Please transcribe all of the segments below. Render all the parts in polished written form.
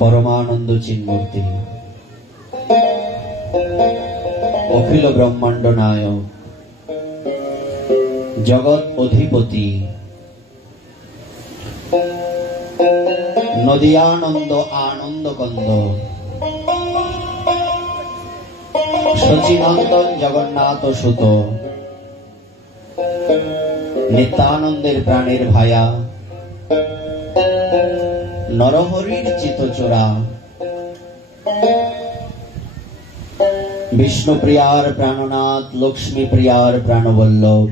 परमानंद चिन्मूर्ति अखिल ब्रह्मांड नायक जगत अधिपति नदियानंद आनंद कंद सचिनंदन जगन्नाथ सुत नित्यानंदेर प्राणेर भाया नरहरिर चितचोरा विष्णु प्रियार प्राणनाथ लक्ष्मी प्रियार प्राणवल्लभ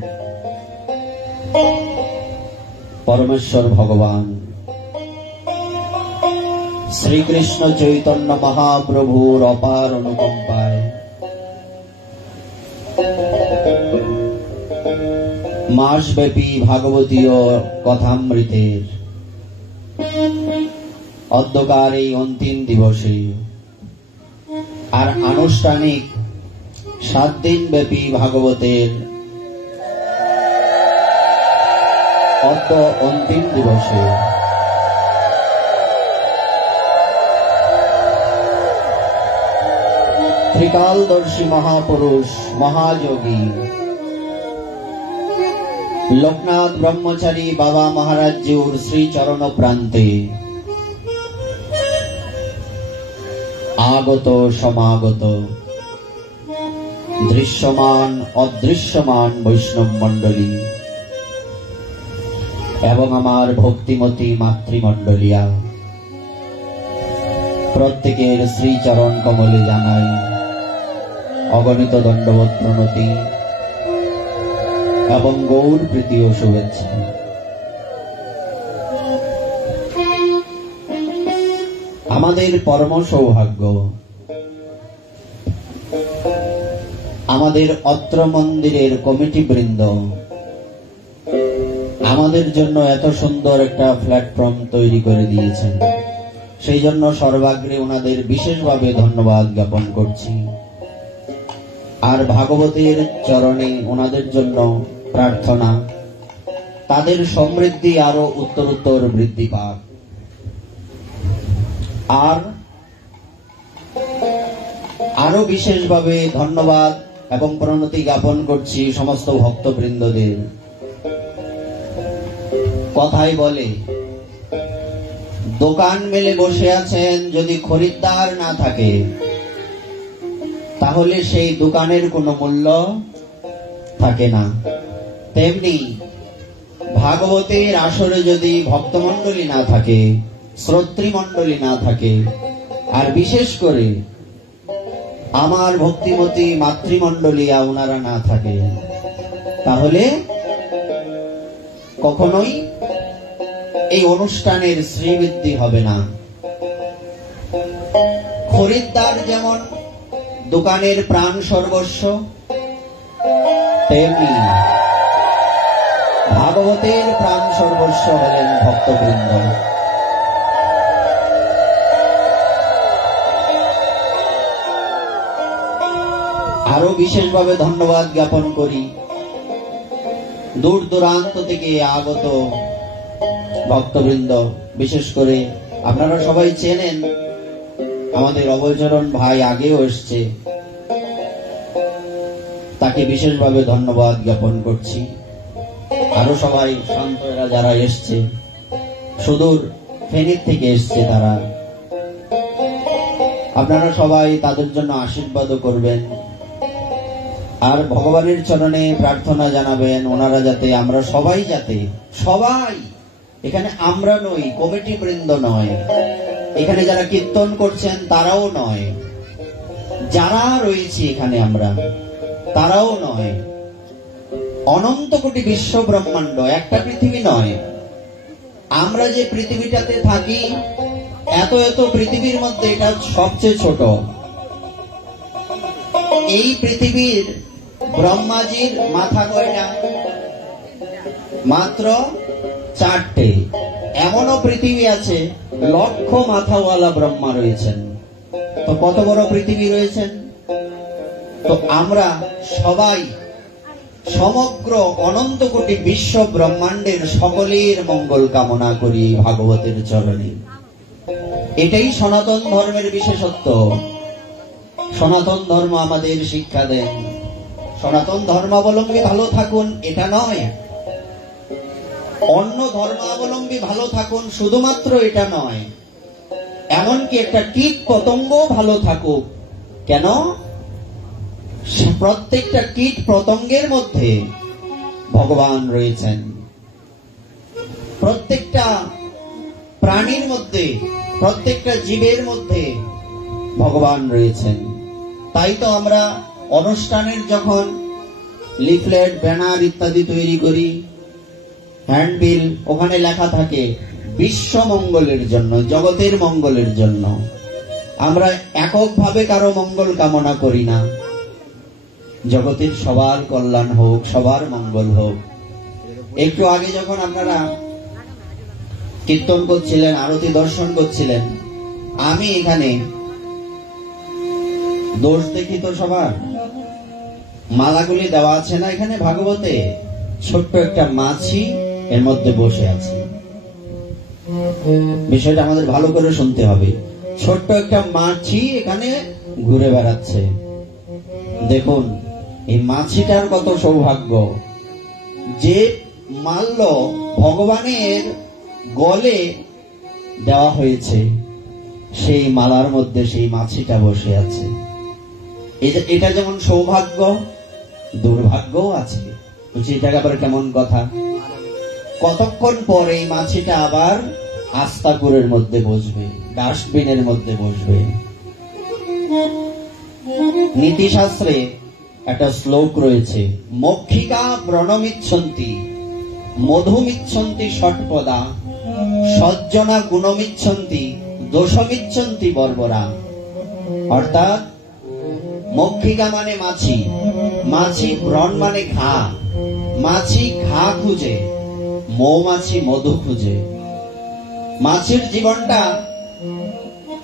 परमेश्वर भगवान श्री कृष्ण चैतन्य महाप्रभुर अपार अनुकंपाय मासव्यापी भागवतीय कथामृतेर अद्यकार এই अंतिम दिवसे और आनुष्ठानिक 7 दिन व्यापी भागवतेर अद्य अंतिम दिवसे त्रिकालदर्शी महापुरुष महायोगी लोकनाथ ब्रह्मचारी बाबा महाराज जीर श्री चरण प्रांते आगत समागत दृश्यमान अदृश्यमान वैष्णव मंडली एवं आमार भक्तिमती मातृमंडलिया प्रत्येकेर श्री चरण कमले जानाई अगणित दंडवत प्रणति एवं गौर प्रीति और शुभेच्छा। आमादेर परम सौभाग्य आमादेर अत्र मंदिरेर कमिटी बृंद आमादेर जन्य एत सुंदर एकटा प्लैटफर्म तैरी करे दिएछेन सेई जन्य सर्वाग्रे ओनादेर विशेषभावे धन्यवाद ज्ञापन करछि और भागवतेर चरणे ओनादेर जन्य प्रार्थना तादेर समृद्धि आरो उत्तरोत्तर बृद्धि पाक आरो विशेषभावे धन्यवाद एवं प्रणति ज्ञापन करछि समस्त भक्तबृंददेर। कथाय बोले दोकान मेले बसे आছেন যদি খরিদ্দার না থাকে তাহলে সেই দোকানের কোনো মূল্য থাকে না তেমনি ভাগবতের আসরে যদি ভক্তমণ্ডলী না থাকে শ্রোতৃমণ্ডলী না থাকে আর বিশেষ করে আমার ভক্তিমতী মাতৃমণ্ডলীয়া ওনারা না থাকে তাহলে কখনোই এই অনুষ্ঠানের শ্রীবৃদ্ধি হবে না। খরিদ্দার যেমন দোকানের প্রাণ সর্বস্ব তেমনি ভাগবতের প্রাণ সর্বস্ব হলেন ভক্তবৃন্দ। আরো বিশেষভাবে ধন্যবাদ জ্ঞাপন করি দূর দূরান্ত থেকে আগত ভক্তবৃন্দ, বিশেষ করে আপনারা সবাই চেনেন আমাদের অভয়চরণ ভাই আগেও এসছে, তাকে বিশেষভাবে ধন্যবাদ জ্ঞাপন করছি। আরো সবাই শান্তরা যারা এসছে সুদূর ফেনীর থেকে এসছে তারা, আপনারা সবাই তাদের জন্য আশীর্বাদ করবেন আর ভগবানের চরণে প্রার্থনা জানাবেন ওনারা যাতে আমরা সবাই সবাই এখানে আমরা নই, কমিটি বৃন্দ নয়, এখানে যারা কীর্তন করছেন তারাও নয়, যারা রয়েছে এখানে আমরা তারাও নয়, অনন্ত কোটি বিশ্ব ব্রহ্মাণ্ড একটা পৃথিবী নয়। আমরা যে পৃথিবীটাতে থাকি এত এত পৃথিবীর মধ্যে এটা সবচেয়ে ছোট। এই পৃথিবীর ব্রহ্মাজির মাথা কয়টা? মাত্র 4টে। এমনও পৃথিবী আছে লক্ষ মাথাওয়ালা ব্রহ্মা রয়েছেন। তো কত বড় পৃথিবী রয়েছেন। তো আমরা সবাই সমগ্র অনন্ত কোটি বিশ্ব ব্রহ্মাণ্ডের সকলের মঙ্গল কামনা করি ভাগবতের চরণে। এটাই সনাতন ধর্মের বিশেষত্ব। সনাতন ধর্ম আমাদের শিক্ষা দেন সনাতন ধর্মাবলম্বী ভালো থাকুন, এটা নয়। অন্য ধর্মাবলম্বী ভালো থাকুন শুধুমাত্র এটা নয়, এমনকি একটা কীট পতঙ্গ ভালো থাকুক। কেন? প্রত্যেকটা কীট পতঙ্গের মধ্যে ভগবান রয়েছেন, প্রত্যেকটা প্রাণীর মধ্যে, প্রত্যেকটা জীবের মধ্যে ভগবান রয়েছেন। তাই তো আমরা অনুষ্ঠানের যখন লিফলেট, ব্যানার ইত্যাদি তৈরি করি, হ্যান্ডবিল, ওখানে লেখা থাকে বিশ্ব মঙ্গলের জন্য, জগতের মঙ্গলের জন্য। আমরা এককভাবে কারো মঙ্গল কামনা করি না, জগতের সবার কল্যাণ হোক, সবার মঙ্গল হোক। একটু আগে যখন আপনারা কীর্তন করছিলেন, আরতি দর্শন করছিলেন, আমি এখানে দোষ দেখি তো সবার। মালাগুলি দেওয়া আছে না এখানে ভাগবতে, ছোট্ট একটা মাছি এর মধ্যে বসে আছে। বিষয়টা আমাদের ভালো করে শুনতে হবে। ছোট্ট একটা মাছি এখানে ঘুরে বেড়াচ্ছে। দেখুন এই মাছিটার কত সৌভাগ্য যে মাল্য ভগবানের গলে দেওয়া হয়েছে, সেই মালার মধ্যে সেই মাছিটা বসে আছে। এটা যেমন সৌভাগ্য, দুর্ভাগ্যও আছে। এটা আবার কেমন কথা? কতক্ষণ পরে এই মাছিটা আবার আস্তাকুরের মধ্যে বসবে, ডাস্টবিনের মধ্যে বসবে। নীতিশাস্ত্রে একটা শ্লোক রয়েছে, মক্ষিকা ব্রণমিচ্ছন্তি মধুমিচ্ছন্তি ষটপদা সজ্জনা গুণমিচ্ছন্তি দোষমিচ্ছন্তি বর্বরা। অর্থাৎ মক্ষিকা মানে মাছি, মাছি ব্রণ মানে ঘা, মাছি ঘা খুঁজে, মৌমাছি মধু খুঁজে। মাছির জীবনটা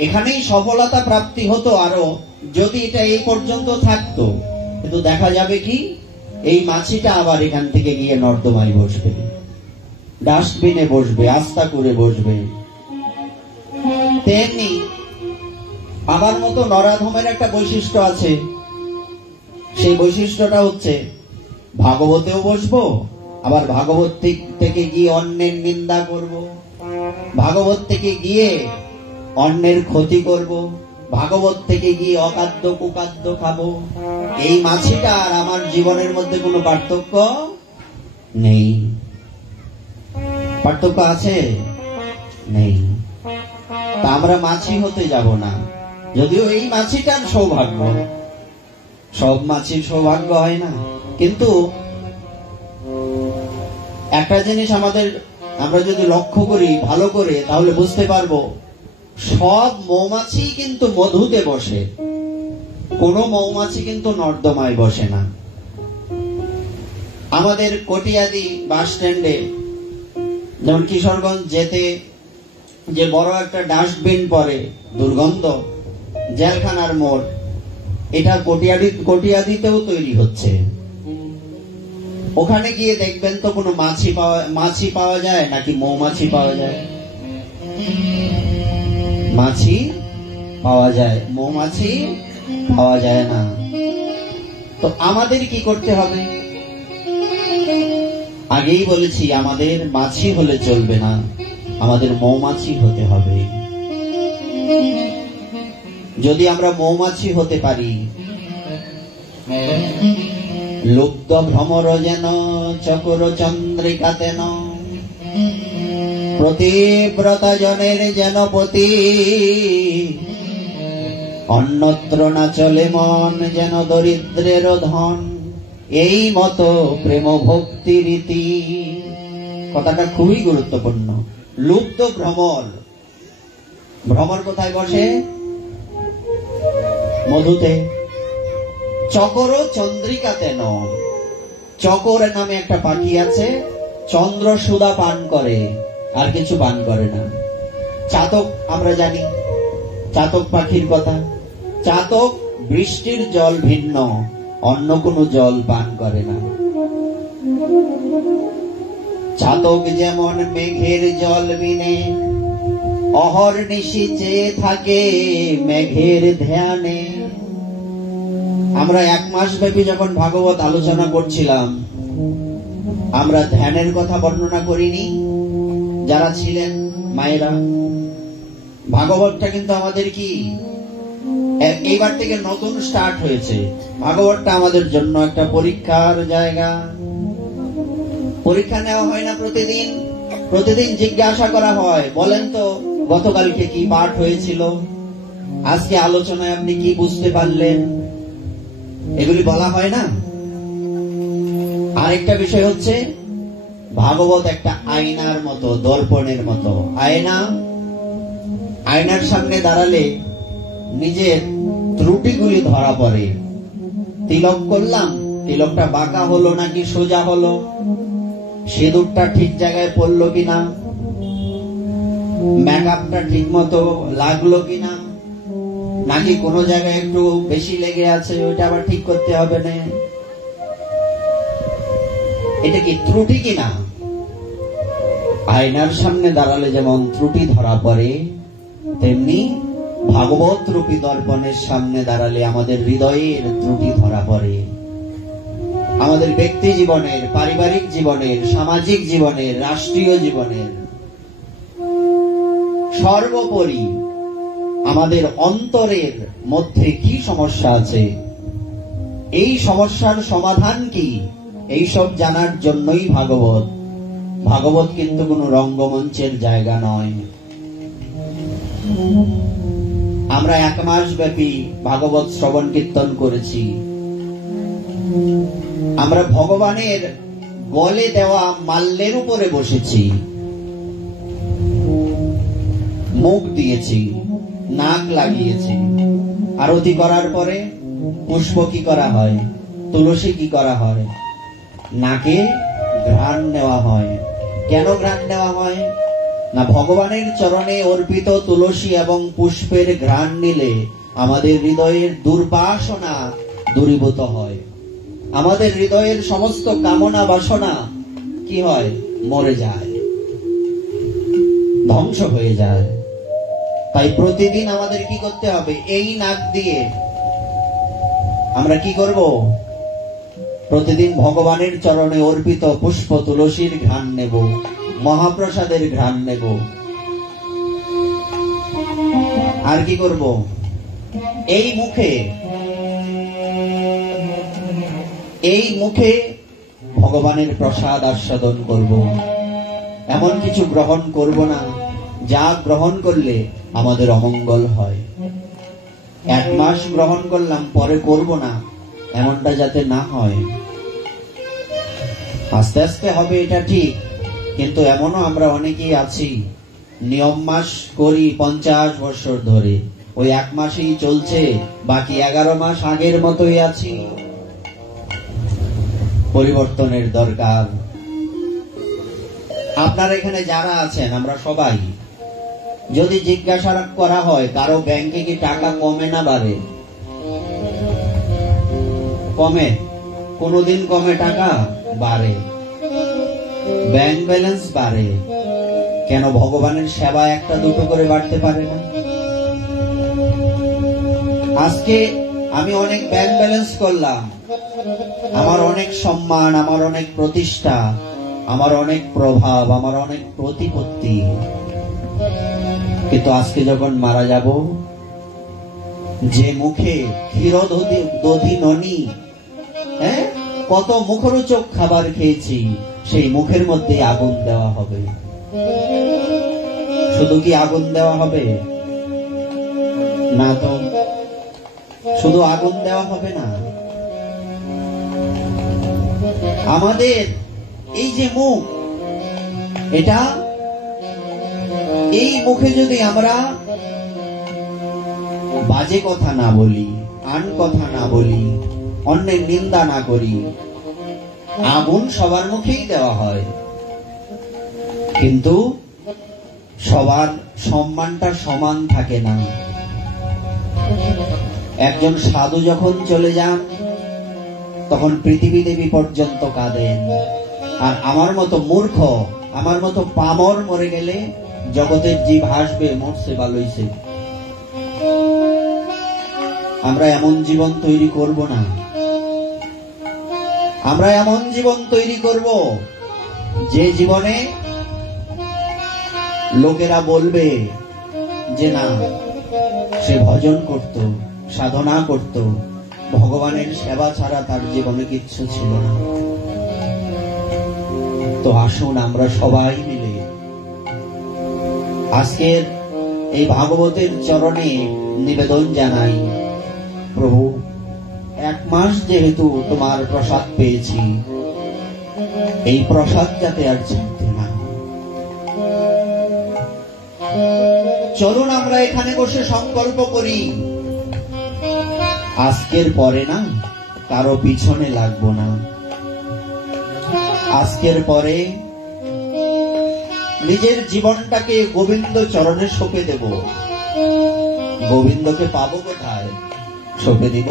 এখানেই সফলতা প্রাপ্তি হতো আরো, যদি এটা এই পর্যন্ত থাকতো। কিন্তু দেখা যাবে কি, এই মাছিটা আবার এখান থেকে গিয়ে নর্দমায় বসবে, ডাস্টবিনে বসবে, আস্থা করে বসবে। তেমনি আমার মতো নরাধমের একটা বৈশিষ্ট্য আছে। সেই বৈশিষ্ট্যটা হচ্ছে ভাগবতেও বসবো, আবার ভাগবত থেকে গিয়ে অন্যের নিন্দা করব, ভাগবত থেকে গিয়ে অন্যের ক্ষতি করব, ভাগবত থেকে গিয়ে অকাদ্য কুকাদ্য খাবো। এই মাছিটা আর আমার জীবনের মধ্যে কোনো পার্থক্য নেই। পার্থক্য আছে? নেই। তা আমরা মাছি হতে যাব না। যদিও এই মাছিটার সৌভাগ্য, সব মাছির সৌভাগ্য হয় না। কিন্তু একটা জিনিস আমরা যদি লক্ষ্য করি ভালো করে, তাহলে বুঝতে পারবো সব মৌমাছি কিন্তু মধুতে বসে, কোনো মৌমাছি কিন্তু নর্দমায় বসে না। আমাদের কটিয়াদি বাস স্ট্যান্ডে, যেমন কিশোরগঞ্জ যেতে যে বড় একটা ডাস্টবিন পড়ে, দুর্গন্ধ, জেলখানার মোড়, এটা কটিয়াদিতেও তৈরি হচ্ছে। ওখানে গিয়ে দেখবেন তো কোনো মাছি পাওয়া যায় নাকি মৌমাছি পাওয়া যায়? মাছি পাওয়া যায়, মৌমাছি পাওয়া যায় না। তো আমাদের কি করতে হবে? আগেই বলেছি, আমাদের মাছি হলে চলবে না, আমাদের মৌমাছি হতে হবে। যদি আমরা মৌমাছি হতে পারি, লুব্ধ ভ্রমর যেন চকর চন্দ্রিকা তেন, প্রতিব্রতা জনের যেন পতি, অন্যত্র না চলে মন যেন দরিদ্রের ধন, এই মতো প্রেম ভক্তি রীতি। কথাটা খুবই গুরুত্বপূর্ণ। লুব্ধ ভ্রমর, ভ্রমর কোথায় বসে? মধুতে। চকর চন্দ্রিকা তেন, চকর নামে একটা পাখি আছে, চন্দ্র সুধা পান করে, আর কিছু পান করে না। চাতক আমরা জানি, চাতক পাখির কথা। চাতক বৃষ্টির জল ভিন্ন অন্য কোনো জল পান করে না। চাতক যেমন মেঘের জল বিনে অহর্নিশি চেয়ে থাকে মেঘের ধ্যানে। আমরা 1 মাস ব্যাপী যখন ভাগবত আলোচনা করছিলাম, আমরা ধ্যানের কথা বর্ণনা করিনি? যারা ছিলেন মায়েরা, ভাগবতটা কিন্তু আমাদের কি এইবার থেকে নতুন স্টার্ট হয়েছে। ভাগবতটা আমাদের জন্য একটা পরীক্ষার জায়গা। পরীক্ষা নেওয়া হয় না প্রতিদিন? প্রতিদিন জিজ্ঞাসা করা হয়, বলেন তো গতকালকে কি পাঠ হয়েছিল, আজকে আলোচনায় আপনি কি বুঝতে পারলেন, এগুলি বলা হয় না? আরেকটা বিষয় হচ্ছে, ভাগবত একটা আয়নার মতো, দর্পণের মতো। আয়নার সামনে দাঁড়ালে নিজের ত্রুটিগুলি ধরা পড়ে। তিলক করলাম, তিলকটা বাঁকা হলো নাকি সোজা হলো, সিঁদুরটা ঠিক জায়গায় পড়লো কিনা, মেকআপটা ঠিক মতো লাগলো কিনা, নাকি কোনো জায়গায় একটু বেশি লেগে আছে, ওইটা আবার ঠিক করতে হবে না। এটা কি ত্রুটি কিনা? আয়নার সামনে দাঁড়ালে যেমন ত্রুটি ধরা পড়ে, তেমনি ভাগবত রূপী দর্পণের সামনে দাঁড়ালে আমাদের হৃদয়ের ত্রুটি ধরা পড়ে। আমাদের ব্যক্তি জীবনের, পারিবারিক জীবনের, সামাজিক জীবনের, রাষ্ট্রীয় জীবনের, সর্বোপরি আমাদের অন্তরের মধ্যে কি সমস্যা আছে, এই সমস্যার সমাধান কি, এইসব জানার জন্যই ভাগবত। ভাগবত কিন্তু কোনো রঙ্গমঞ্চের জায়গা নয়। আমরা 1 মাস ব্যাপী ভাগবত শ্রবণ কীর্তন করেছি। আমরা ভগবানের গলে দেওয়া মাল্যের উপরে বসেছি, মুখ দিয়েছি, নাক লাগিয়েছি। আরতি করার পরে পুষ্প কি করা হয়, তুলসী কি করা হয়, নাকে ঘ্রাণ নেওয়া হয়। কেন ঘ্রাণ নেওয়া হয়? না, ভগবানের চরণে অর্পিত তুলসী এবং পুষ্পের ঘ্রাণ নিলে আমাদের হৃদয়ের দুর্বাসনা দূরীভূত হয়। আমাদের হৃদয়ের সমস্ত কামনা বাসনা কি হয়? মরে যায়, ধ্বংস হয়ে যায়। তাই প্রতিদিন আমাদের কি করতে হবে? এই নাক দিয়ে আমরা কি করব? প্রতিদিন ভগবানের চরণে অর্পিত পুষ্প তুলসীর ঘ্রাণ নেব, মহাপ্রসাদের ঘ্রাণ নেব। আর কি করব? এই মুখে ভগবানের প্রসাদ আস্বাদন করব। এমন কিছু গ্রহণ করব না যা গ্রহণ করলে আমাদের অমঙ্গল হয়। 1 মাস গ্রহণ করলাম, পরে করব না, এমনটা যাতে না হয়। আস্তে আস্তে হবে, এটা ঠিক, কিন্তু এমনও আমরা অনেকেই আছি নিয়ম মাস করি 50 বছর ধরে, ওই 1 মাসেই চলছে, বাকি 11 মাস আগের মতোই আছি। পরিবর্তনের দরকার। আপনারা এখানে যারা আছেন, আমরা সবাই যদি জিজ্ঞাসা করা হয় কারো ব্যাংকে কি টাকা কমে না বাড়ে? কমে। কোনদিন কমে? টাকা বাড়ে, ব্যাংক ব্যালেন্স বাড়ে। কেন ভগবানের সেবা একটা দুটো করে বাড়তে পারে না? আজকে আমি অনেক ব্যাংক ব্যালেন্স করলাম, আমার অনেক সম্মান, আমার অনেক প্রতিষ্ঠা, আমার অনেক প্রভাব, আমার অনেক প্রতিপত্তি, কিন্তু আজকে যখন মারা যাব, যে মুখে ক্ষীরদধি ননি, কত মুখরোচক খাবার খেয়েছি, সেই মুখের মধ্যে আগুন দেওয়া হবে। শুধু কি আগুন দেওয়া হবে? না তো, শুধু আগুন দেওয়া হবে না। আমাদের এই যে মুখ, এই মুখে যদি আমরা বাজে কথা না বলি, আন কথা না বলি, অন্যের নিন্দা না করি, আগুন সবার মুখেই দেওয়া হয়, কিন্তু সবার সম্মানটা সমান থাকে না। একজন সাধু যখন চলে যান, তখন পৃথিবী দেবী পর্যন্ত কাঁদেন। আর আমার মতো মূর্খ, আমার মতো পামর মরে গেলে জগতের জীব হাসবে, মরছে ভালোইছে। আমরা এমন জীবন তৈরি করব না। আমরা এমন জীবন তৈরি করব যে জীবনে লোকেরা বলবে যে না, সে ভজন করত, সাধনা করত, ভগবানের সেবা ছাড়া তার জীবনে কিচ্ছু ছিল না। তো আসুন আমরা সবাই মিলে আজকের এই ভাগবতের চরণে নিবেদন জানাই, প্রভু 1 মাস যেহেতু তোমার প্রসাদ পেয়েছি, এই প্রসাদ যাতে আর চিনতে না। চলুন আমরা এখানে বসে সংকল্প করি, আজকের পরে না কারো পিছনে লাগবো না। আজকের পরে নিজের জীবনটাকে গোবিন্দ চরণে সঁপে দেব। গোবিন্দকে পাবো কোথায়? সঁপে দিব।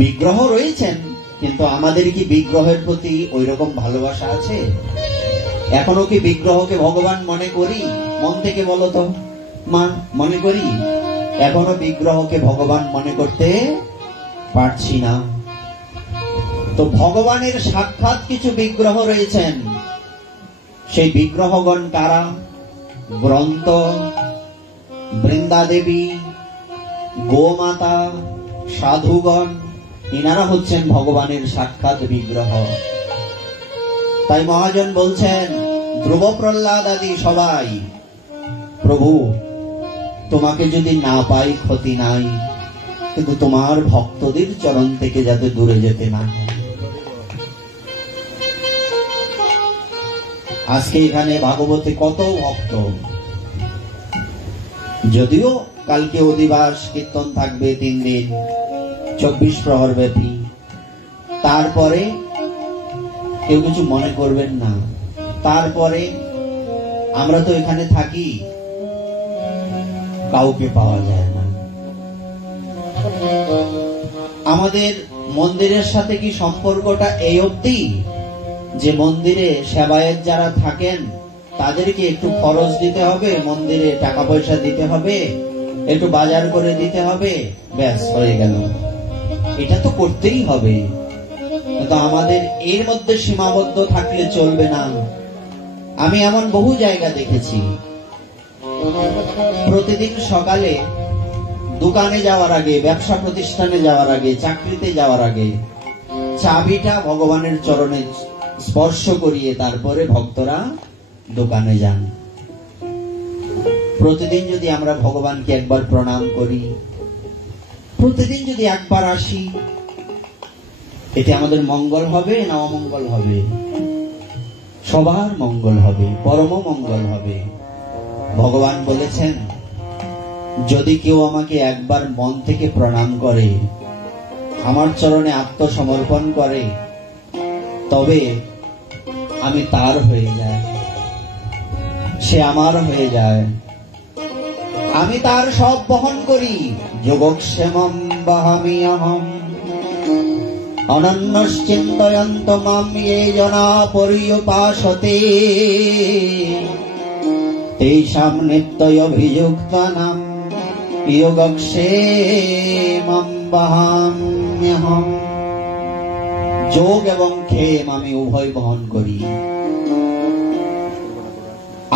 বিগ্রহ রয়েছেন, কিন্তু আমাদের কি বিগ্রহের প্রতি ওই রকম ভালোবাসা আছে? এখনো কি বিগ্রহকে ভগবান মনে করি? মন থেকে বলো তো মা, মনে করি? এখনো বিগ্রহকে ভগবান মনে করতে পারছি না। তো ভগবানের সাক্ষাৎ কিছু বিগ্রহ রয়েছেন, সেই বিগ্রহগণ কারা? গ্রন্থ, বৃন্দা দেবী, গোমাতা, সাধুগণ, ইনারা হচ্ছেন ভগবানের সাক্ষাৎ বিগ্রহ। তাই মহাজন বলছেন, ধ্রুব প্রহ্লাদ আদি সবাই, প্রভু তোমাকে যদি না পাই ক্ষতি নাই, কিন্তু তোমার ভক্তদের চরণ থেকে যাতে দূরে যেতে না হয়। আজকে এখানে ভাগবতে কত ভক্ত, যদিও কালকে অধিবাস কীর্তন থাকবে 3 দিন 24 প্রহর ব্যাপী, তারপরে কেউ কিছু মনে করবেন না। তারপরে আমরা তো এখানে থাকি, কাউকে পাওয়া যায় না। আমাদের মন্দিরের সাথে কি সম্পর্কটা এই অবধি যে মন্দিরে সেবায়েত যারা থাকেন তাদেরকে একটু খরচ দিতে হবে, মন্দিরে টাকা পয়সা দিতে হবে, একটু বাজার করে দিতে হবে, ব্যাস হয়ে গেল। এটা তো করতেই হবে, কিন্তু আমাদের এর মধ্যে সীমাবদ্ধ থাকলে চলবে না। আমি এমন বহু জায়গা দেখেছি, প্রতিদিন সকালে দোকানে যাওয়ার আগে, ব্যবসা প্রতিষ্ঠানে যাওয়ার আগে, চাকরিতে যাওয়ার আগে চাবিটা ভগবানের চরণে স্পর্শ করিয়ে তারপরে ভক্তরা দোকানে যান। প্রতিদিন যদি আমরা ভগবানকে একবার প্রণাম করি, প্রতিদিন যদি একবার আসি, এতে আমাদের মঙ্গল হবে না অমঙ্গল হবে? সবার মঙ্গল হবে, পরম মঙ্গল হবে। ভগবান বলেছেন, যদি কেউ আমাকে একবার মন থেকে প্রণাম করে, আমার চরণে আত্মসমর্পণ করে, তবে আমি তার হয়ে যায়, সে আমার হয়ে যায়। আমি তার সব বহন করি। যোগক্ষেমং বহামি অহম অনন্যশ্চিন্তয়ন্ত মাম ये जना पर्युपासते तेषां नित्यभियुक्तानां योगक्षेमं বহাম্যহম। যোগ এবং ক্ষেম আমি উভয় বহন করি।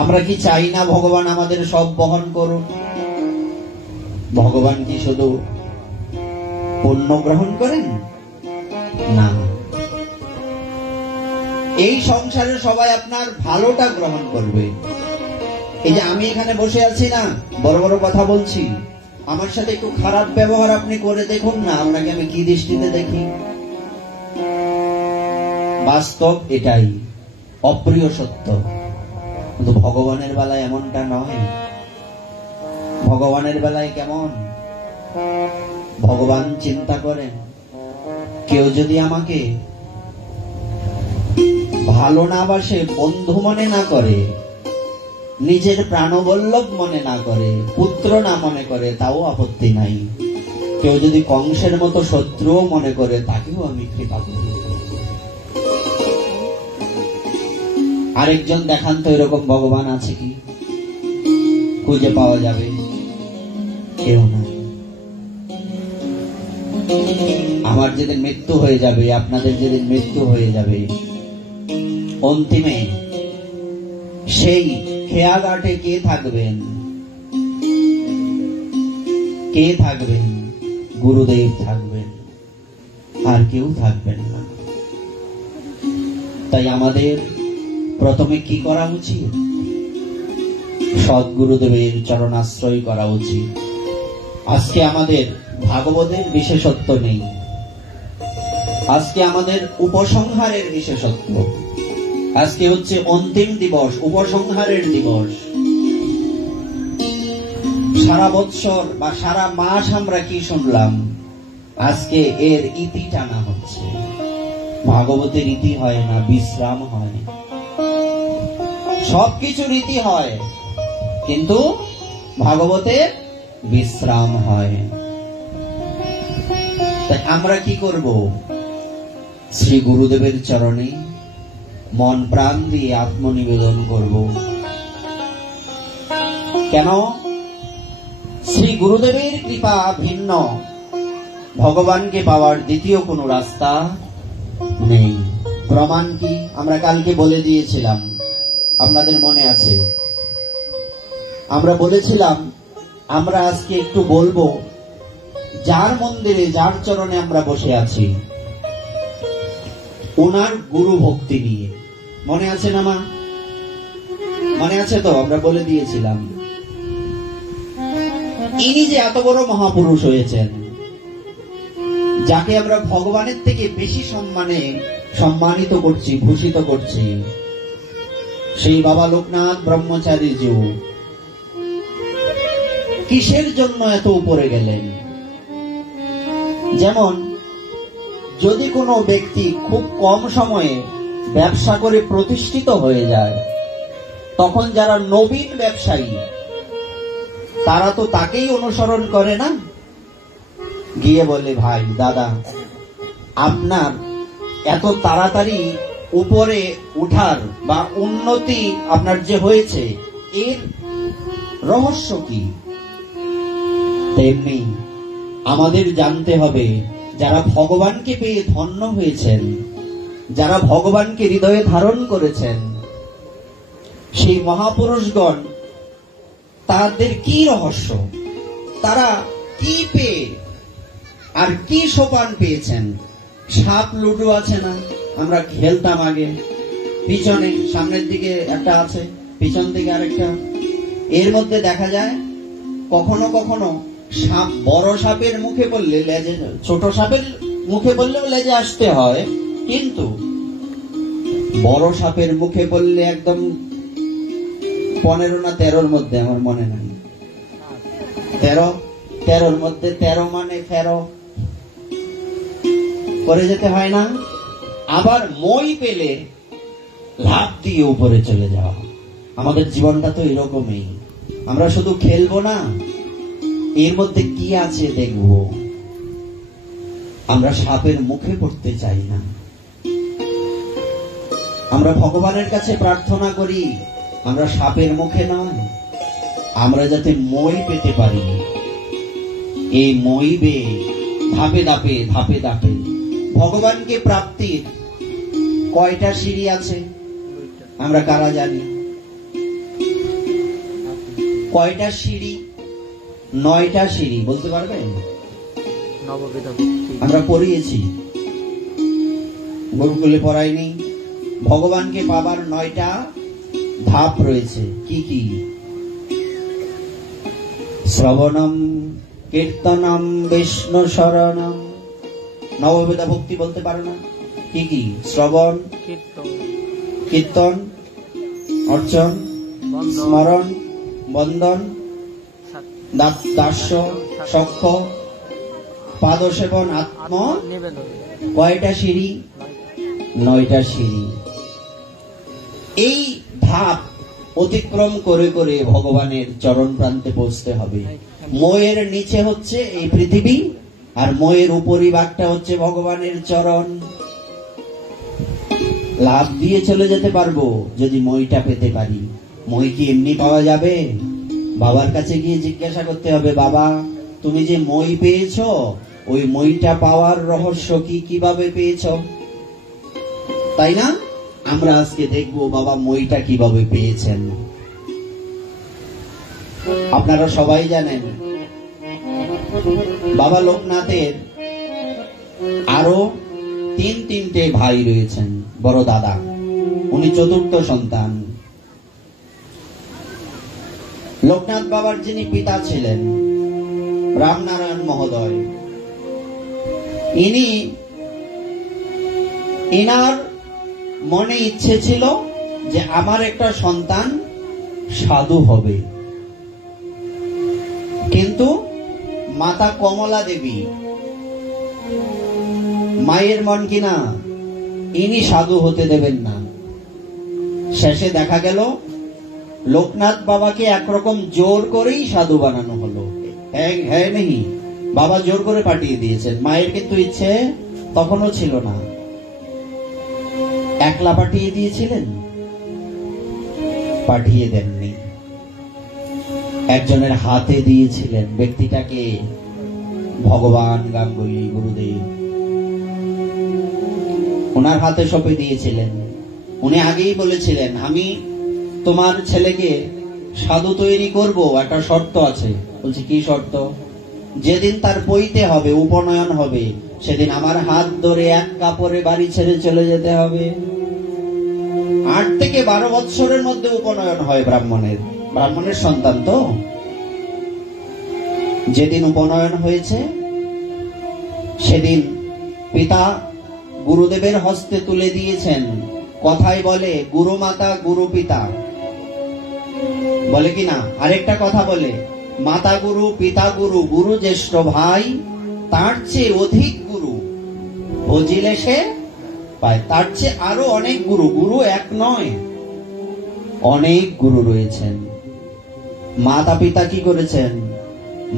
আমরা কি চাই না ভগবান আমাদের সব বহন করুন? ভগবান কি শুধু পুণ্য গ্রহণ করেন? না, এই সংসারে সবাই আপনার ভালোটা গ্রহণ করবে। এই যে আমি এখানে বসে আছি না, বড় বড় কথা বলছি, আমার সাথে একটু খারাপ ব্যবহার আপনি করে দেখুন না, আপনাকে আমি কি দৃষ্টিতে দেখি। বাস্তব এটাই, অপ্রিয় সত্য। কিন্তু ভগবানের বেলায় এমনটা নয়। ভগবানের বেলায় কেমন? ভগবান চিন্তা করেন, কেউ যদি আমাকে ভালো না বাসে, বন্ধু মনে না করে, নিজের প্রাণবল্লভ মনে না করে, পুত্র না মনে করে, তাও আপত্তি নাই। কেউ যদি কংসের মতো শত্রুও মনে করে, তাকেও আমি কৃপা করি। আরেকজন দেখান তো এরকম ভগবান আছে কি? খুঁজে পাওয়া যাবে? কেউ না। আমার যেদিন মৃত্যু হয়ে যাবে, আপনাদের যেদিন মৃত্যু হয়ে যাবে, অন্তিমে সেই খেয়াঘাটে কে থাকবেন? কে থাকবেন? গুরুদেব থাকবেন, আর কেউ থাকবেন না। তাই আমাদের প্রথমে কি করা উচিত? সদ্গুরুদেবের চরণাশ্রয় করা উচিত। আজকে আমাদের ভাগবতের বিশেষত্ব নেই, আজকে আমাদের উপসংহারের বিশেষত্ব। আজকে হচ্ছে অন্তিম দিবস, উপসংহারের দিবস। সারা বৎসর বা সারা মাস আমরা কি শুনলাম? আজকে এর ইতি টানা হচ্ছে। ভাগবতের ইতি হয় না, বিশ্রাম হয়। সবকিছুর ইতি হয়, কিন্তু ভাগবতের বিশ্রাম হয়। তাই আমরা কি করব? শ্রী গুরুদেবের চরণে মন প্রাণ দিয়ে আত্মনিবেদন করব। কেন? শ্রী গুরুদেবের কৃপা ভিন্ন ভগবানকে পাওয়ার দ্বিতীয় কোনো রাস্তা নেই। প্রমাণ কি? আমরা কালকে বলে দিয়েছিলাম, আপনাদের মনে আছে? আমরা বলেছিলাম আমরা আজকে একটু বলবো যার মন্দিরে, যার চরণে আমরা বসে আছি, ওনার গুরু ভক্তি নিয়ে। মনে আছে না মা? মনে আছে তো? আমরা বলে দিয়েছিলাম ইনি যে এত বড় মহাপুরুষ হয়েছেন, যাকে আমরা ভগবানের থেকে বেশি সম্মানিত করছি, ভূষিত করছি, সেই বাবা লোকনাথ ব্রহ্মচারীজি কিসের জন্য এত উপরে গেলেন? যেমন যদি কোনো ব্যক্তি খুব কম সময়ে ব্যবসা করে প্রতিষ্ঠিত হয়ে যায়, তখন যারা নবীন ব্যবসায়ী তারা তো তাকেই অনুসরণ করে না, গিয়ে বলে, ভাই দাদা, আপনার এত তাড়াতাড়ি উপরে উঠার বা উন্নতি আপনার যে হয়েছে, এর রহস্য কি? তেমনি আমাদের জানতে হবে, যারা ভগবানকে পেয়ে ধন্য হয়েছেন, যারা ভগবানকে হৃদয়ে ধারণ করেছেন, সেই মহাপুরুষগণ তাদের কি রহস্য, তারা কি পেয়ে আর কি সোপান পেয়েছেন? সাপ লুডু আছে না, আমরা খেলতাম আগে, পিছনে সামনের দিকে একটা আছে, পিছন দিকে আরেকটা। এর মধ্যে দেখা যায় কখনো কখনো সাপ, বড় সাপের মুখে পড়লে লেজে, ছোট সাপের মুখে পড়লেও লেজে আসতে হয়, কিন্তু বড় সাপের মুখে পড়লে একদম 15 না 13-র মধ্যে, আমার মনে নাই, 13-র মধ্যে 13 মানে ফেরো করে যেতে হয় না? আবার মই পেলে লাফ দিয়ে উপরে চলে যাওয়া। আমাদের জীবনটা তো এরকমই। আমরা শুধু খেলবো না, এর মধ্যে কি আছে দেখব। আমরা সাপের মুখে পড়তে চাই না। আমরা ভগবানের কাছে প্রার্থনা করি, আমরা সাপের মুখে নয়, আমরা যাতে মই পেতে পারি। এই মই বেয়ে ধাপে ধাপে ধাপে ধাপে ভগবানকে প্রাপ্তির কয়টা সিঁড়ি আছে আমরা কারা জানি? কয়টা সিঁড়ি? 9টা সিঁড়ি। বলতে পারবেন? আমরা পড়িয়েছি, গুরুকুলে পড়াইনি? ভগবানকে পাবার 9টা ধাপ রয়েছে। কি কি? শ্রবণম, কীর্তনম, বিষ্ণু শরণম। নববেদা ভক্তি বলতে পারো না? কি কি? শ্রবণ, কীর্তন, অর্চন, স্মরণ, বন্দন, দাস্য, সখ্য, পাদসেবন, আত্ম। কয়টা সিঁড়ি? 9টা সিঁড়ি। এই ধাপ অতিক্রম করে করে ভগবানের চরণ প্রান্তে পৌঁছতে হবে। ময়ের নিচে হচ্ছে এই পৃথিবী, আর ময়ের উপরিভাগটা হচ্ছে ভগবানের চরণ। লাভ দিয়ে চলে যেতে পারবো যদি মইটা পেতে পারি। মই কি এমনি পাওয়া যাবে? বাবার কাছে গিয়ে জিজ্ঞাসা করতে হবে, বাবা তুমি যে মই পেয়েছো, ওই মইটা পাওয়ার রহস্য কি, কিভাবে পেয়েছো? তাই না? আমরা আজকে দেখবো বাবা মইটা কিভাবে পেয়েছেন। আপনারা সবাই জানেন বাবা লোকনাথের আরো তিনটে ভাই রয়েছেন, বড় দাদা, উনি চতুর্থ সন্তান। লোকনাথ বাবার যিনি পিতা ছিলেন রামনারায়ণ মহোদয়, ইনার মনে ইচ্ছে ছিল যে আমার একটা সন্তান সাধু হবে, কিন্তু মাতা কমলা দেবী মায়ের মন কিনা ইনি সাধু হতে দেবেন না। শেষে দেখা গেল লোকনাথ বাবাকে একরকম জোর করেই সাধু বানানো হলো। হ্যাঁ নেই, বাবা জোর করে পাঠিয়ে দিয়েছেন। মায়ের কিন্তু ইচ্ছে তখনও ছিল না। একলা পাঠিয়ে দিয়েছিলেন? পাঠিয়ে দেননি, একজনের হাতে দিয়েছিলেন। ব্যক্তিটাকে ভগবান গাঙ্গুলি গুরুদেব, ওনার হাতে সঁপে দিয়েছিলেন। উনি আগেই বলেছিলেন, আমি তোমার ছেলেকে সাধু তৈরি করব, একটা শর্ত আছে। বলছি কি শর্ত? যেদিন তার পৈতে হবে, উপনয়ন হবে, সেদিন আমার হাত ধরে এক কাপড়ে বাড়ি ছেড়ে চলে যেতে হবে। 8 থেকে 12 বৎসরের মধ্যে উপনয়ন হয় ব্রাহ্মণের সন্তান তো। যেদিন উপনয়ন হয়েছে সেদিন পিতা গুরুদেবের হস্তে তুলে দিয়েছেন। কথাই বলে গুরু মাতা গুরু পিতা, বলে কিনা? আরেকটা কথা বলে মাতা গুরু পিতা গুরু, গুরু জ্যেষ্ঠ ভাই, তার চেয়ে অধিক গুরু ভজিলে সে পায়। তার চেয়ে আরো অনেক গুরু, গুরু এক নয়, অনেক গুরু রয়েছেন। মাতা পিতা কি করেছেন?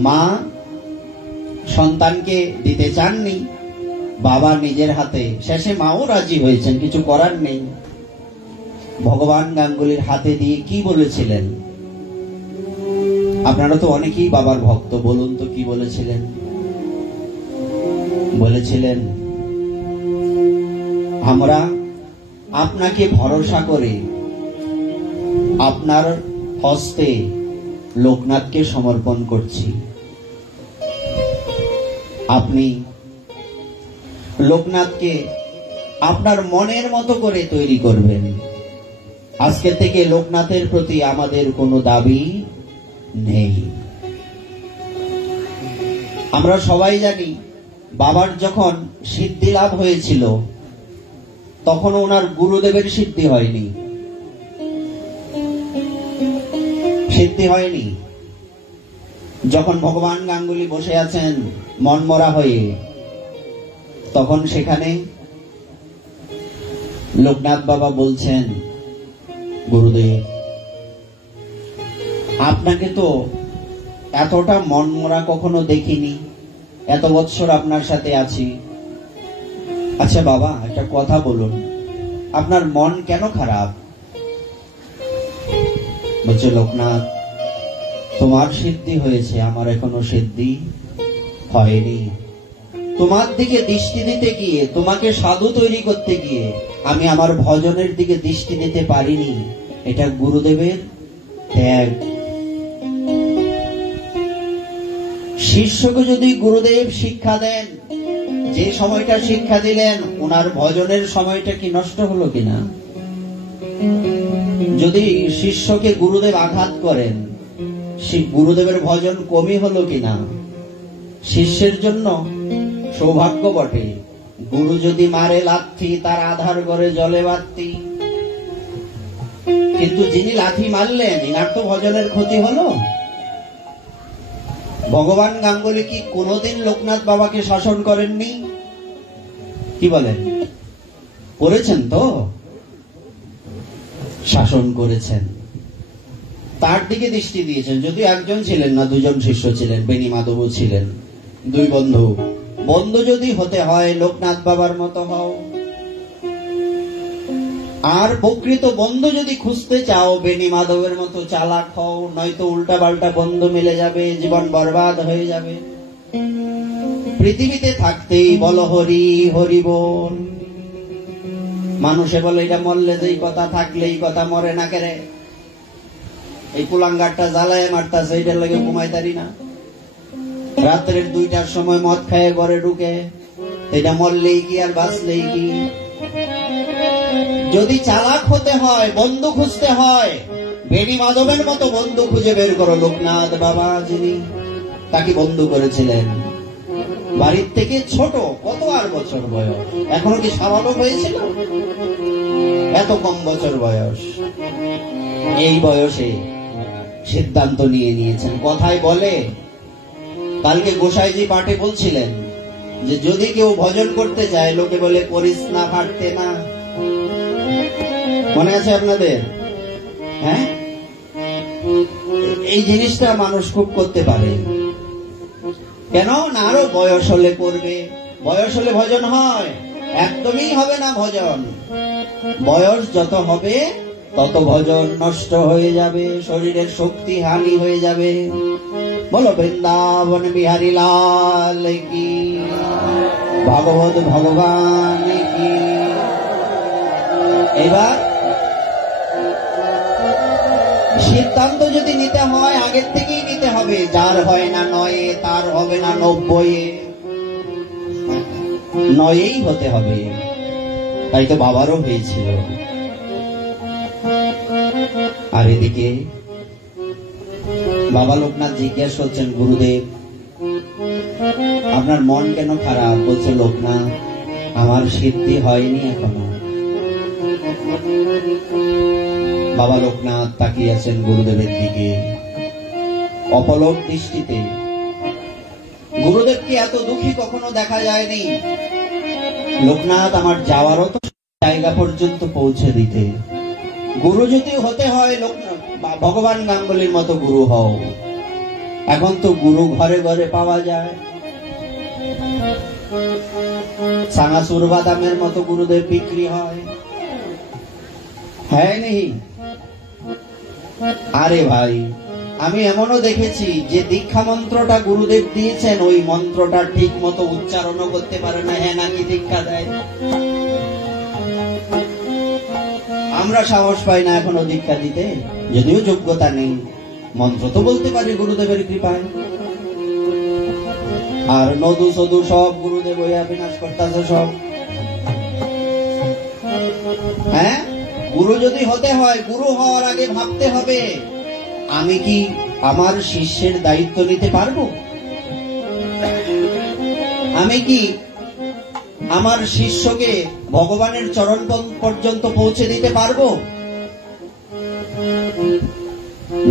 মা সন্তানকে দিতে চাননি, বাবা নিজের হাতে, শেষে মাও রাজি হয়েছেন, কিছু করার নেই। ভগবান গাঙ্গুলির হাতে দিয়ে কি বলেছিলেন? আপনারা তো অনেকেই বাবার ভক্ত, বলুন তো কি বলেছিলেন? বলেছিলেন, আমরা আপনাকে ভরসা করে আপনার হস্তে লোকনাথকে সমর্পণ করছি। আপনি লোকনাথকে আপনার মনের মতো করে তৈরি করবেন। আজকে থেকে লোকনাথের প্রতি আমাদের কোনো দাবি নেই। আমরা সবাই জানি বাবার যখন সিদ্ধি লাভ হয়েছিল তখন ওনার গুরুদেবের সিদ্ধি হয়নি। যখন ভগবান গাঙ্গুলি বসে আছেন মনমরা হয়ে, তখন সেখানে লোকনাথ বাবা বলছেন, গুরুদেব আপনাকে তো এতটা মনমরা কখনো দেখিনি, এত বৎসর আপনার সাথে আছি। আচ্ছা বাবা, একটা কথা বলুন, আপনার মন কেন খারাপ? বলছে, লোকনাথ তোমার সিদ্ধি হয়েছে, আমার এখনো সিদ্ধি হয়নি। তোমার দিকে দৃষ্টি দিতে গিয়ে, তোমাকে সাধু তৈরি করতে গিয়ে আমি আমার ভজনের দিকে দৃষ্টি দিতে পারিনি। এটা গুরুদেবের ত্যাগ। শিষ্যকে যদি গুরুদেব শিক্ষা দেন, যে সময়টা শিক্ষা দিলেন, ওনার ভজনের সময়টা কি নষ্ট হলো কিনা? যদি শিষ্যকে গুরুদেব আঘাত করেন, গুরুদেবের ভজন কমই হলো কিনা? শিষ্যের জন্য সৌভাগ্য বটে। গুরু যদি মারে লাথি, তার আধার ঘরে জলে বাতি। কিন্তু যিনি লাথি মারলেন, ইনার তো ভজনের ক্ষতি হলো। ভগবান গাঙ্গুলি কি কোনোদিন লোকনাথ বাবাকে শাসন করেননি? কি বলেন? করেছেন তো, শাসন করেছেন, তার দিকে দৃষ্টি দিয়েছেন। যদিও একজন ছিলেন না, 2 জন শিষ্য ছিলেন, বেনি মাধবও ছিলেন, 2 বন্ধু। বন্ধু যদি হতে হয় লোকনাথ বাবার মতো হও। আর প্রকৃত বন্ধু যদি খুঁজতে চাও, বেনি মাধবের মতো চালাক হও, নয়তো উল্টা পাল্টা বন্ধু মিলে যাবে, জীবন বরবাদ হয়ে যাবে। পৃথিবীতে থাকতেই বলো হরি হরি বল। মানুষে বলে এটা মরলে যেই কথা, থাকলে এই কথা, মরে না কেরে। এই কুলাঙ্গারটা জ্বালায় মারতাছে, এইটার লাগে ঘুমাইতারি না। রাত্রের 2টার সময় মদ খায় ঘরে ঢুকে, এটা মরলেই কি আর বাঁচলেই কি। যদি চালাক হতে হয়, বন্ধু খুঁজতে হয়, বেনি মাধবের মতো বন্ধু খুঁজে বের করো। লোকনাথ বাবা যিনি, তাকে বন্ধু করেছিলেন। বাড়ির থেকে ছোট, কত আর বছর বয়স, এখনো কি স্বাভাবিক হয়েছিল? এত কম বছর বয়স, এই বয়সে সিদ্ধান্ত নিয়ে নিয়েছেন। কথায় বলে, কালকে গোসাইজি পাঠে বলছিলেন যে যদি কেউ ভজন করতে যায়, লোকে বলে করিস না, পারতে না। মনে আছে আপনাদের? হ্যাঁ, এই জিনিসটা মানুষ খুব করতে পারে। কেন না? আরো বয়স হলে করবে। বয়স হলে ভজন হয়? একদমই হবে না ভজন। বয়স যত হবে তত ভজন নষ্ট হয়ে যাবে, শরীরের শক্তি হানি হয়ে যাবে। বলো বৃন্দাবন বিহারী লাল কি, ভগবত ভগবান কি। এবার সিদ্ধান্ত যদি নিতে হয়, আগের থেকেই নিতে হবে। যার হয় না 9, তার হবে না 90, 9এই হতে হবে। তাই তো বাবারও হয়েছিল। আর এদিকে বাবা লোকনাথ জিজ্ঞেস করছেন, গুরুদেব আপনার মন কেন খারাপ? বলছে, লোকনাথ আমার সিদ্ধি হয়নি এখনো। বাবা লোকনাথ তাকিয়ে আছেন গুরুদেবের দিকে অপলক দৃষ্টিতে। গুরুদেবকে এত দুঃখী কখনো দেখা যায়নি। লোকনাথ আমার যাওয়ারও তো জায়গা পর্যন্ত পৌঁছে দিতে। গুরু যদি হতে হয়, লোকনাথ ভগবান গাঙ্গুলির মতো গুরু হও। এখন তো গুরু ঘরে ঘরে পাওয়া যায়। সানাসুর বাদামের মতো গুরুদেব বিক্রি হয়, হ্যাঁ নেই? আরে ভাই, আমি এমনও দেখেছি যে দীক্ষা মন্ত্রটা গুরুদেব দিয়েছেন, ওই মন্ত্রটা ঠিক মতো উচ্চারণও করতে পারে না, হ্যাঁ নাকি দীক্ষা দেয়। আমরা সাহস পাই না এখনো দীক্ষা দিতে, যদিও যোগ্যতা নেই। মন্ত্র তো বলতে পারি গুরুদেবের কৃপায়। আর নদু সদু সব গুরুদেব হইয়া বিনাশ করতেছে সব। হ্যাঁ, গুরু যদি হতে হয়, গুরু হওয়ার আগে ভাবতে হবে আমি কি আমার শিষ্যের দায়িত্ব নিতে পারবো? আমি কি আমার শিষ্যকে ভগবানের চরণ পর্যন্ত পৌঁছে দিতে পারবো?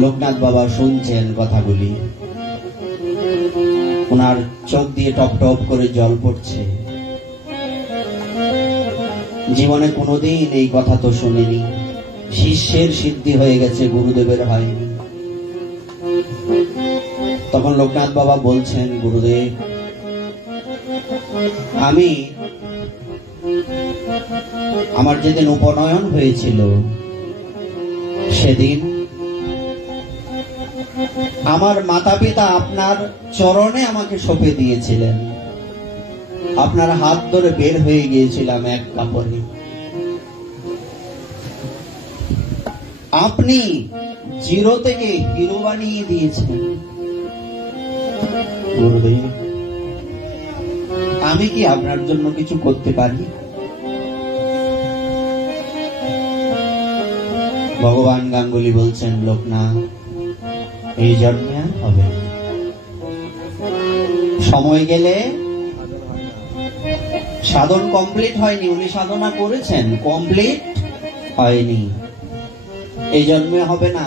লোকনাথ বাবা শুনছেন কথাগুলি, ওনার চোখ দিয়ে টপ টপ করে জল পড়ছে। জীবনে কোনোদিন এই কথা তো শুনেনি। শিষ্যের সিদ্ধি হয়ে গেছে, গুরুদেবের হয়নি। তখন লোকনাথ বাবা বলছেন, গুরুদেব আমি আমার যেদিন উপনয়ন হয়েছিল, সেদিন আমার মাতা পিতা আপনার চরণে আমাকে সঁপে দিয়েছিলেন। আপনার হাত ধরে বের হয়ে গিয়েছিলাম এক কাপড়ে। আপনি জিরো থেকে হিরো বানিয়ে দিয়েছেন। গুরুদেব আমি কি আপনার জন্য কিছু করতে পারি? ভগবান গাঙ্গুলি বলছেন, লোকনাথ এই জন্মে আর হবে না। সময় গেলে সাধন কমপ্লিট হয়নি। উনি সাধনা করেছেন, কমপ্লিট হয়নি। এই জন্মে হবে না।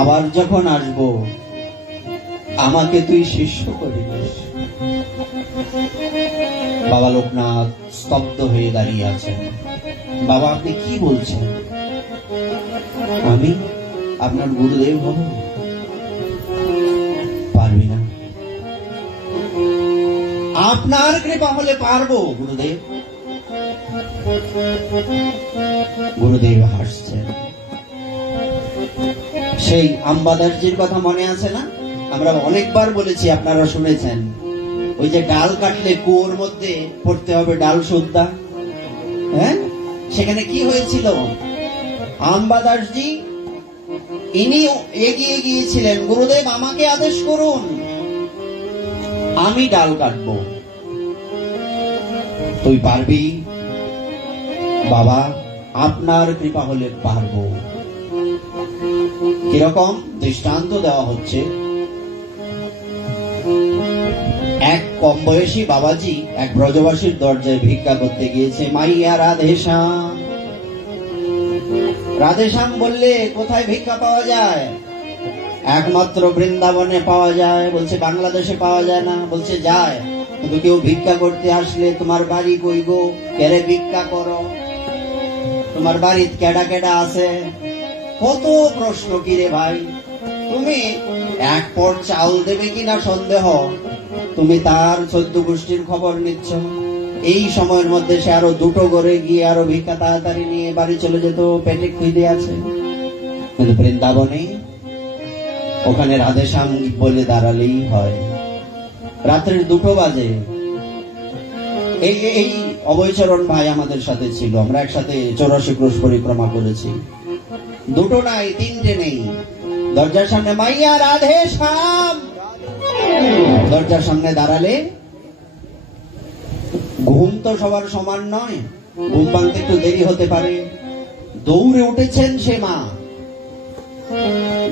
আবার যখন আসবো, আমাকে তুই শিষ্য করিস। বাবা লোকনাথ স্তব্ধ হয়ে দাঁড়িয়ে আছেন। বাবা আপনি কি বলছেন? আমি আপনার গুরুদেব হব? পারবি না। আপনার কৃপা হলে পারবো গুরুদেব। গুরুদেব হাসছেন। সেই আম্বাদাসজির কথা মনে আছে না? আমরা অনেকবার বলেছি, আপনারা শুনেছেন। ওই যে ডাল কাটলে কুয়োর মধ্যে পড়তে হবে ডাল সুদ্ধা, হ্যাঁ? সেখানে কি হয়েছিল? আম্বাদাসজি ইনি এগিয়ে গিয়েছিলেন, গুরুদেব আমাকে আদেশ করুন, আমি ডাল কাটবো। তুই পারবি? বাবা আপনার কৃপা হলে পারবো। কিরকম দৃষ্টান্ত দেওয়া হচ্ছে। এক কম বয়সী বাবাজি এক ব্রজবাসীর দরজায় ভিক্ষা করতে গিয়েছে। মাইয়া রাধেশ্যাম, রাধেশ্যাম বললে কোথায় ভিক্ষা পাওয়া যায়? একমাত্র বৃন্দাবনে পাওয়া যায়। বলছে বাংলাদেশে পাওয়া যায় না? বলছে যায়, কিন্তু কেউ ভিক্ষা করতে আসলে তোমার বাড়ি কই গো, কেড়ে ভিক্ষা করো, তোমার বাড়িতে কেডা কেডা আছে, কত প্রশ্ন। কিরে ভাই, তুমি এক পট চাউল দেবে কিনা সন্দেহ, তুমি তার 14 গোষ্ঠীর খবর নিচ্ছ। এই সময়ের মধ্যে সে আরো দুটো করে গিয়ে আরো ভিক্ষা তাড়াতাড়ি নিয়ে বাড়ি চলে যেত, পেটে খিদে আছে। কিন্তু বৃন্দাবনে ওখানে রাধেশ্যাম বলে দাঁড়ালেই হয়। রাত্রের 2টো বাজে। এই অভয়চরণ ভাই আমাদের সাথে ছিল, আমরা একসাথে 84 ক্রোশ পরিক্রমা করেছি। 2টো নাই, 3টে নেই। দরজার সামনে মাইয়া রাধেশ্যাম, দরজার সামনে দাঁড়ালে ঘুম তো সবার সমান নয়, ঘুম ভাঙতে একটু দেরি হতে পারে। দৌড়ে উঠেছেন সে মা,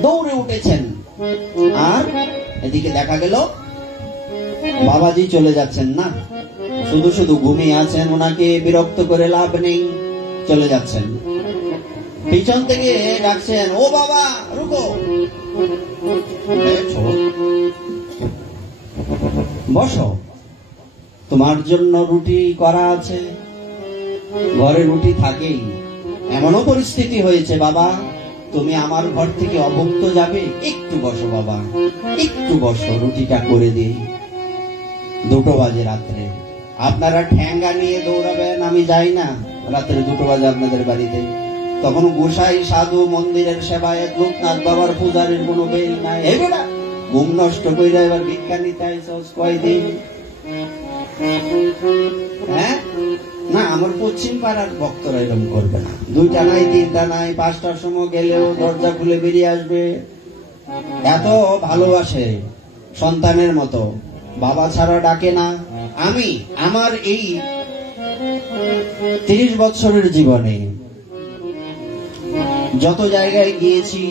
দৌড়ে উঠেছেন। আর এদিকে দেখা গেল বাবাজি চলে যাচ্ছেন না, শুধু শুধু ঘুমিয়ে আছেন, ওনাকে বিরক্ত করে লাভ নেই, চলে যাচ্ছেন। পিছন থেকে ডাকছেন, ও বাবা রুকো, বসো, তোমার জন্য রুটি করা আছে। ঘরে রুটি থাকেই। এমনও পরিস্থিতি হয়েছে, বাবা তুমি আমার ঘর থেকে অভুক্ত যাবে, একটু বসো বাবা, একটু বসো, রুটিটা করে দিই। 2টো বাজে রাত্রে। আপনারা ঠ্যাঙ্গা নিয়ে দৌড়াবেন, আমি যাই না। রাত্রে 2টো বাজে আপনাদের বাড়িতে, তখন গোসাই সাধু মন্দিরের সেবায় লোকনাথ বাবার পূজারের কোনো বেল নাই। এবেলা ঘুম নষ্ট কইরা এবার ভিক্ষা নিতে আইছস কয়দিন? হ্যাঁ না, আমার পশ্চিম পাড়ার ভক্তরা এরকম করবে না। 2টা নাই, 3টা নাই, 5টার সময় গেলেও দরজা খুলে বেরিয়ে আসবে। এত ভালোবাসে সন্তানের মতো, বাবা ছাড়া ডাকে না। আমি আমার এই 30 বছরের জীবনে যত জায়গায় গিয়েছি,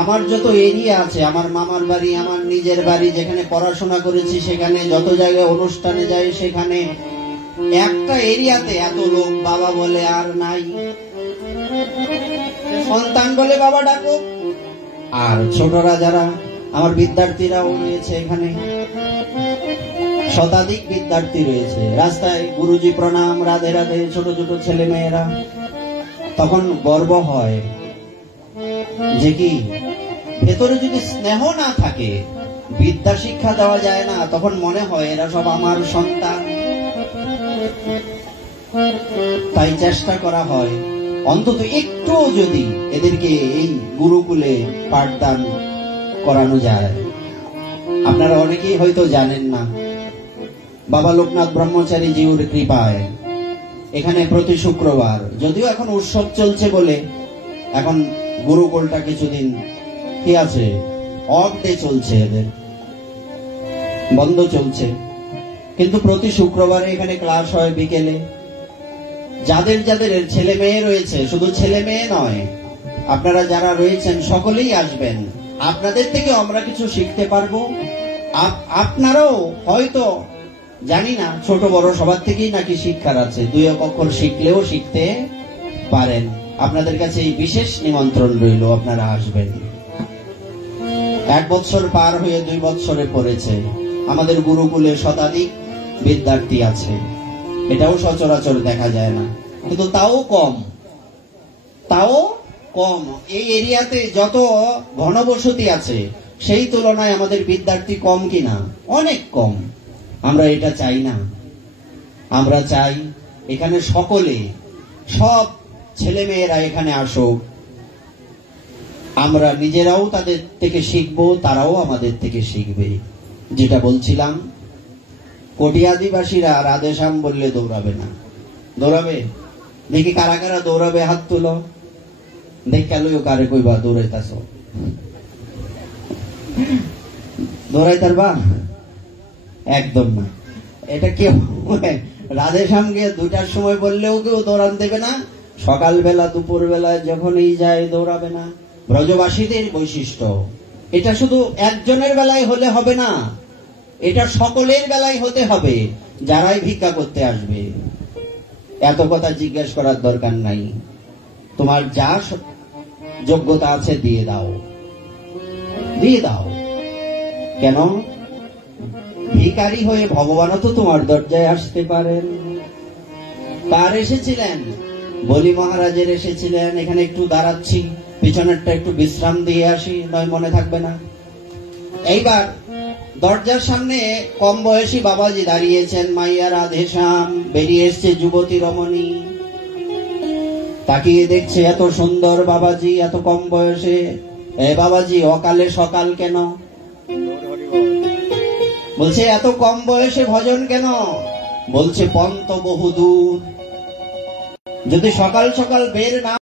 আমার যত এরিয়া আছে, আমার মামার বাড়ি, আমার নিজের বাড়ি, যেখানে পড়াশোনা করেছি, সেখানে যত জায়গায় অনুষ্ঠানে যাই, সেখানে একটা এরিয়াতে এত লোক বাবা বলে আর নাই। সন্তান বলে বাবা ডাকো। আর ছোটরা যারা আমার বিদ্যার্থীরাও রয়েছে, এখানে শতাধিক বিদ্যার্থী রয়েছে। রাস্তায় গুরুজি প্রণাম, রাধে রাধে, ছোট ছোট ছেলে মেয়েরা। তখন গর্ব হয় যে কি ভেতরে যদি স্নেহ না থাকে, বিদ্যা শিক্ষা দেওয়া যায় না, তখন মনে হয় এরা সব আমার সন্তান। তাই চেষ্টা করা হয় অন্তত একটু যদি এদেরকে এই গুরুকুলে পাঠদান করানো যায়। আপনারা অনেকেই হয়তো জানেন না, বাবা লোকনাথ ব্রহ্মচারী জিউর কৃপায় এখানে প্রতি শুক্রবার, যদিও এখন উৎসব চলছে বলে এখন গুরুকুলটা কিছুদিন কি আছে, অফ ডে চলছে, এদের বন্ধ চলছে, কিন্তু প্রতি শুক্রবারে এখানে ক্লাস হয় বিকেলে। যাদের যাদের ছেলে মেয়ে রয়েছে, শুধু ছেলে মেয়ে নয়, আপনারা যারা রয়েছেন সকলেই আসবেন। আপনাদের থেকে আমরা কিছু শিখতে পারবো। আপনারাও হয়তো জানি না, ছোট বড় সবার থেকেই নাকি শিক্ষার আছে, 2 অক্ষর শিখলেও শিখতে পারেন। আপনাদের কাছে এই বিশেষ নিমন্ত্রণ রইল, আপনারা আসবেন। 1 বছর পার হয়ে 2 বছরে পড়েছে। আমাদের গুরুকুলে শতাধিক বিদ্যার্থী আছে, এটাও সচরাচর দেখা যায় না, কিন্তু তাও কম। এই এরিয়াতে যত ঘনবসতি আছে, সেই তুলনায় আমাদের বিদ্যার্থী কম কিনা? অনেক কম। আমরা এটা চাই না। আমরা চাই এখানে সকলে সব ছেলে মেয়েরা এখানে আসুক, আমরা নিজেরাও তাদের থেকে শিখবো, তারাও আমাদের থেকে শিখবে। যেটা বলছিলাম, কোটি আদিবাসীরা রাধেশ্যাম বললে দৌড়াবে না। দৌড়াবে? দেখি কারা কারা দৌড়াবে, হাত তুলো। দেখ কালও কারে কইবা দৌড়াইতাছ, দৌড়াইতারবা? একদম না। এটা কেউ রাধেশ্যামকে 2টার সময় বললেও কেউ দৌড়ান দেবে না, সকালবেলা দুপুর বেলা যখনই যায় দৌড়াবে না। ব্রজবাসীদের বৈশিষ্ট্য এটা। শুধু একজনের বেলায় হলে হবে না, এটা সকলের বেলায় হতে হবে, যারাই ভিক্ষা করতে আসবে। এত কথা জিজ্ঞেস করার দরকার নাই, তোমার যা যোগ্যতা আছে দিয়ে দাও, দিয়ে দাও। কেন? ভিখারি হয়ে ভগবানও তো তোমার দরজায় আসতে পারেন। কার এসেছিলেন? বলি মহারাজের এসেছিলেন। এখানে একটু দাঁড়াচ্ছি, পিছনেরটা একটু বিশ্রাম দিয়ে আসি, নয় মনে থাকবে না। এইবার দরজার সামনে কম বয়সী বাবাজি দাঁড়িয়েছেন, মাইয়া রাধেশ্যাম। বেরিয়ে এসছে যুবতী রমণী, তাকিয়ে দেখছে এত সুন্দর বাবাজি, এত কম বয়সে। এ বাবাজি, অকালে সকাল কেন? বলছে এত কম বয়সে ভজন কেন? বলছে পন্ত বহুদূর, যদি সকাল সকাল বের না